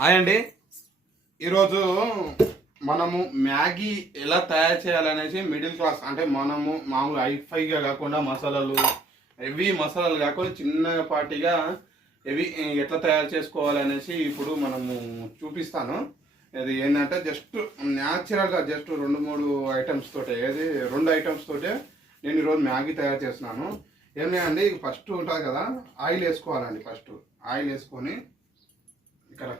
Hi అండి. ఈరోజు మనము మ్యాగీ ఎలా తయారు చేయాలనేసి మిడిల్ క్లాస్ అంటే మనము మామూలు హైఫైగా కాకుండా మసాలాలు హెవీ మసాలాలు కాకుండా చిన్నపాటిగా హెవీ ఎట్లా తయారు చేసుకోవాలనేసి ఇప్పుడు మనము చూపిస్తాను. అది ఏంటంటే జస్ట్ న్యాచురల్గా జస్ట్ 2-3 ఐటమ్స్ తోటే రెండు ఐటమ్స్ తోటే నేను ఈరోజు మ్యాగీ తయారు చేస్తున్నాను. ఏంటండి ఫస్ట్ ఉంటుంది కదా, ఆయిల్ వేసుకోవాలండి. ఫస్ట్ ఆయిల్ వేసుకొని ఇక్కడ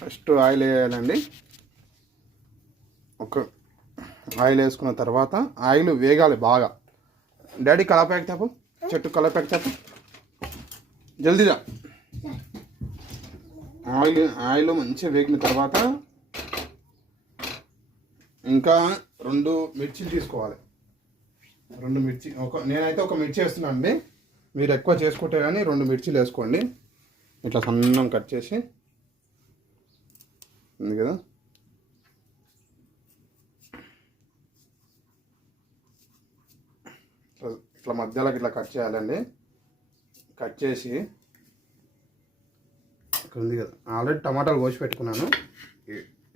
ఫస్ట్ ఆయిల్ వేయాలండి. ఒక ఆయిల్ వేసుకున్న తర్వాత ఆయిల్ వేగాలి బాగా. డాడీ కలపాక తప్పు, చెట్టు కలపాక తప్పు, జల్దీగా. ఆయిల్ మంచిగా వేగిన తర్వాత ఇంకా 2 మిర్చీలు తీసుకోవాలి. 2 మిర్చి, నేనైతే ఒక మిర్చి వేస్తున్నాను అండి. మీరు ఎక్కువ చేసుకుంటే కానీ 2 మిర్చీలు వేసుకోండి. ఇట్లా సన్నం కట్ చేసి ఉంది కదా, ఇట్లా మధ్యలోకి ఇట్లా కట్ చేయాలండి. కట్ చేసి ఇక్కడ ఉంది కదా, ఆల్రెడీ టమాటాలు కోసి పెట్టుకున్నాను.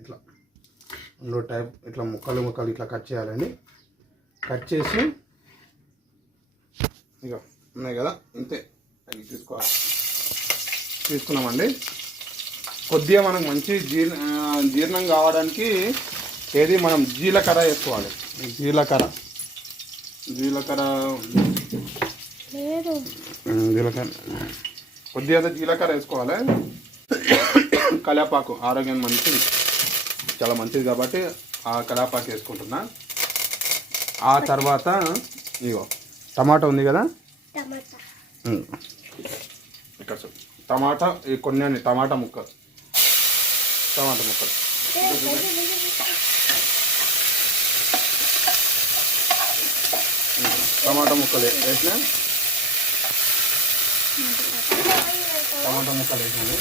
ఇట్లా 2 టైప్ ఇట్లా ముక్కలు ఇట్లా కట్ చేయాలండి. కట్ చేసి ఇక ఉన్నాయి కదా, ఇంతే అవి తీసుకున్నామండి. కొద్దిగా మనకు మంచి జీర్ణం కావడానికి మనం జీలకర్ర వేసుకోవాలి. జీలకర్ర కొద్దిగా జీలకర్ర వేసుకోవాలి. కలేపాకు ఆరోగ్యం మంచిది, చాలా మంచిది కాబట్టి ఆ కలేపాకు వేసుకుంటున్నా. ఆ తర్వాత ఇగో టమాటా ఉంది కదా, ఇక్కడ టమాటా కొన్ని టమాటా ముక్కలు వేసిన టమాటా ముక్కలు వేసినాను.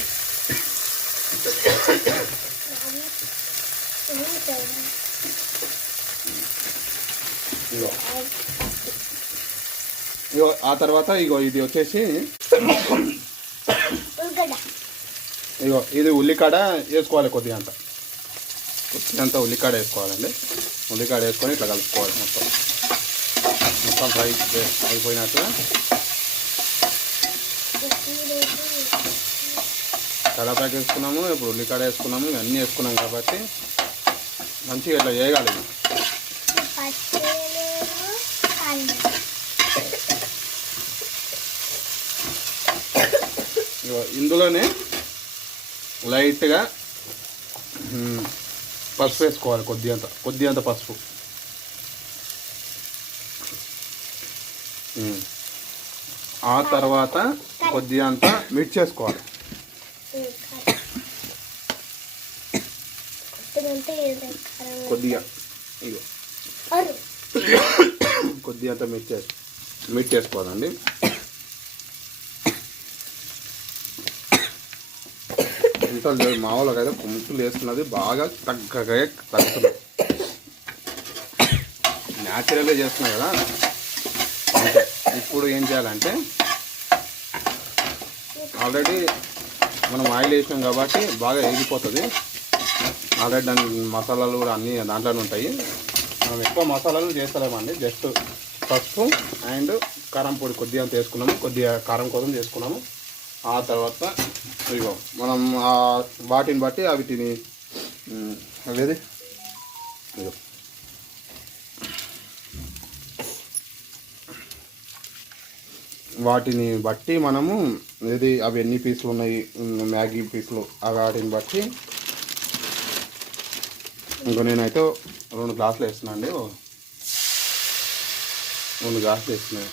ఇగో ఆ తర్వాత ఇది వచ్చేసి ఇది ఉల్లికాడ వేసుకోవాలి. కొద్దిగా అంత ఉల్లికాడ వేసుకోవాలండి. ఉల్లికాడ వేసుకొని ఇట్లా కలుపుకోవాలి. మొత్తం ఫ్రై అయిపోయినట్టుగా కడాపాకు వేసుకున్నాము, ఇప్పుడు ఉల్లికాడ వేసుకున్నాము, ఇవన్నీ వేసుకున్నాం కాబట్టి మంచిగా ఇట్లా చేయగాలి. ఇందులోనే లైట్గా పసుపు వేసుకోవాలి. కొద్దిగంత పసుపు. ఆ తర్వాత కొద్దిగంత మిర్చి వేసుకోవాలి. కొద్దిగంత మిర్చి వేసుకోవాలండి. ఇంత మామూలుగా అయితే ముక్కలు వేసుకున్నది బాగా తగ్గుతుంది. న్యాచురల్గా చేస్తున్నాయి కదా. ఇప్పుడు ఏం చేయాలంటే ఆల్రెడీ మనం ఆయిల్ వేసినాం కాబట్టి బాగా వేగిపోతుంది. ఆల్రెడీ దాని మసాలాలు కూడా అన్నీ దాంట్లోనే ఉంటాయి. మనం ఎక్కువ మసాలాలు చేస్తలేమండి. జస్ట్ పసుపు అండ్ కారం పొడి కొద్దిగా అంత వేసుకున్నాము. కొద్దిగా కారం కోసం చేసుకున్నాము. ఆ తర్వాత ఇగో మనం వాటిని బట్టి వీటిని అవేది ఇగో వాటిని బట్టి మనము అవి ఎన్ని పీసులు ఉన్నాయి, మ్యాగీ పీసులు, వాటిని బట్టి ఇంకో నేనైతే 2 గ్లాసులు వేస్తున్నా అండి. 2 గ్లాసులు వేస్తున్నాయి.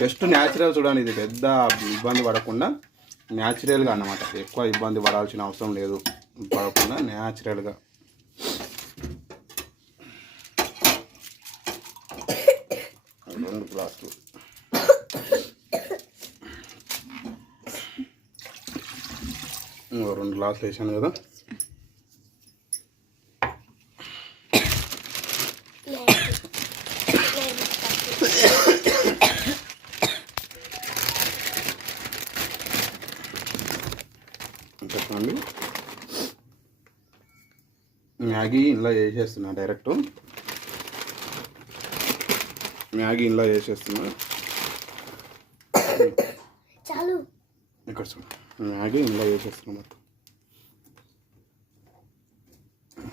జస్ట్ న్యాచురల్ చూడండి. ఇది పెద్ద ఇబ్బంది పడకుండా న్యాచురల్గా అన్నమాట. ఎక్కువ ఇబ్బంది పడాల్సిన అవసరం లేదు. పడకుండా న్యాచురల్గా. రెండు గ్లాసులు ఇంకో 2 గ్లాసులు వేసాను కదా. మ్యాగీ ఇంట్లో చేసేస్తున్నా. డైరెక్ట్ మ్యాగీ ఇంట్లో చేసేస్తున్నా. చాలు ఇక్కడ చూడు, మ్యాగీ ఇంట్లో చేసేస్తున్నా. మొత్తం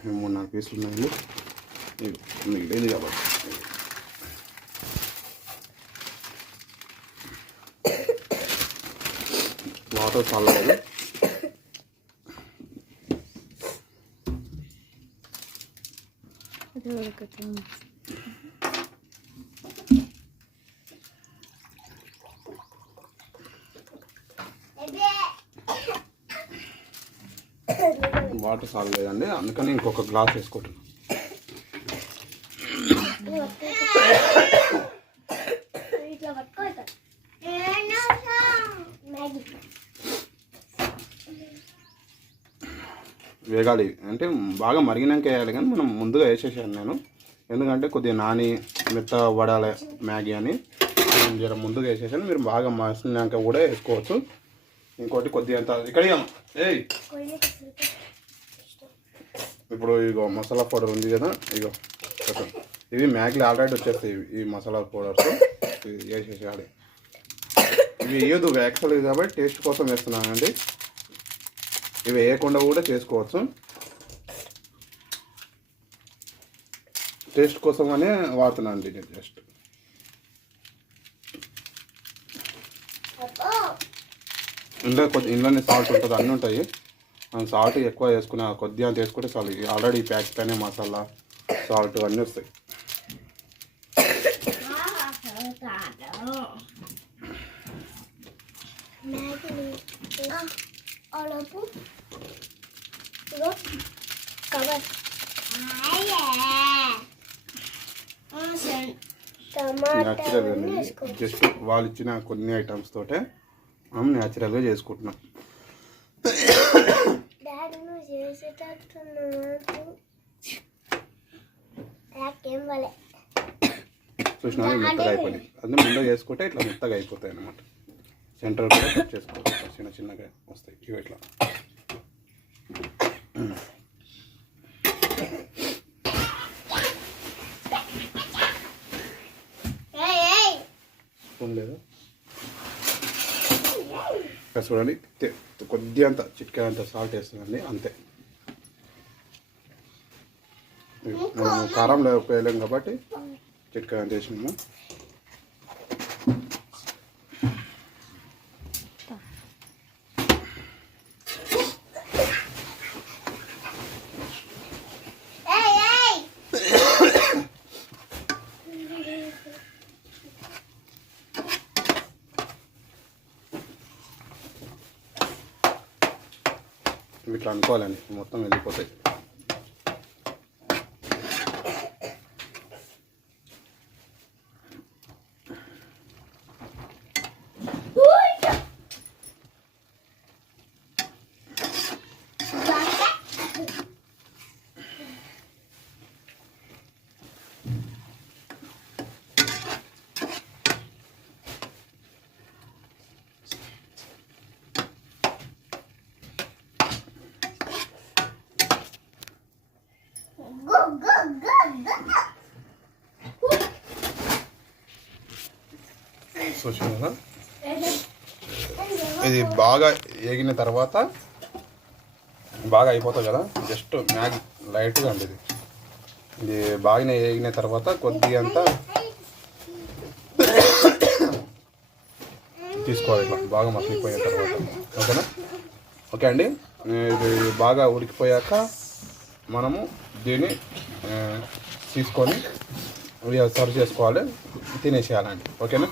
3-4 పీసులు ఉన్నాయండి. మిగిలింది కాబట్టి వాటర్ చల్లలేదు. వాటర్ చాలలేదండి, అందుకని ఇంకొక గ్లాస్ వేసుకుంటున్నాను. వేగాలి అంటే బాగా మరిగినాక వేయాలి, కానీ మనం ముందుగా వేసేసాను నేను. ఎందుకంటే కొద్దిగా నాని మెత్త పడాలి మ్యాగీ అని నేను జర ముందుగా వేసేసాను. మీరు బాగా మసిలినాక కూడా వేసుకోవచ్చు. ఇంకోటి కొద్దిగా అంత ఇక్కడ ఇప్పుడు ఇగో మసాలా పౌడర్ ఉంది కదా, ఇగో ఇవి మ్యాగీలు ఆల్రెడీ వచ్చేస్తాయి. ఈ మసాలా పౌడర్స్ వేసేసేయాలి. ఇవి వేయదు యాక్చువల్గా కాబట్టి టేస్ట్ కోసం వేస్తున్నానండి. ఇవి వేయకుండా కూడా చేసుకోవచ్చు, టేస్ట్ కోసమనే వాడుతున్నాను అండి నేను. జస్ట్ ఇంట్లోనే సాల్ట్ ఉంటుంది, అన్నీ ఉంటాయి. సాల్ట్ ఎక్కువ వేసుకున్న కొద్దిగా అంత వేసుకుంటే చాలు. ఆల్రెడీ ప్యాక్ పైన మసాలా సాల్ట్ అన్నీ వస్తాయి. న్యాచురల్ అండి, జస్ట్ వాళ్ళు ఇచ్చిన కొన్ని ఐటమ్స్ తోటే మనం న్యాచురల్గా చేసుకుంటున్నాం. చూసినా మెత్తగా అయిపోయింది. అదే ముందుగా చేసుకుంటే ఇట్లా మెత్తగా అయిపోతాయి అన్నమాట. సెంటర్ కూడా కట్ చేసుకోవాలి, చిన్న చిన్నగా వస్తాయి ఇవి ఇట్లా. లేదా చూడండి, కొద్దిగా అంత చిట్కా అంత సాల్ట్ వేస్తుందండి, అంతే. మనం కారం వేయలేం కాబట్టి చిట్కా అంత వేసినాము. ఇట్లా అనుకోవాలండి, మొత్తం వెళ్ళిపోతాయి. చూసినా ఇది బాగా వేగిన తర్వాత బాగా అయిపోతుంది కదా. జస్ట్ మ్యాగీ లైట్గా అండి ఇది బాగా వేగిన తర్వాత కొద్దిగా అంతా తీసుకోవాలి, ఇట్లా బాగా మసిలిపోయిన తర్వాత. ఓకేనా? ఓకే అండి, ఇది బాగా ఉడికిపోయాక మనము దీన్ని తీసుకొని సర్వ్ చేసుకోవాలి, తినేసేయాలండి. ఓకేనా?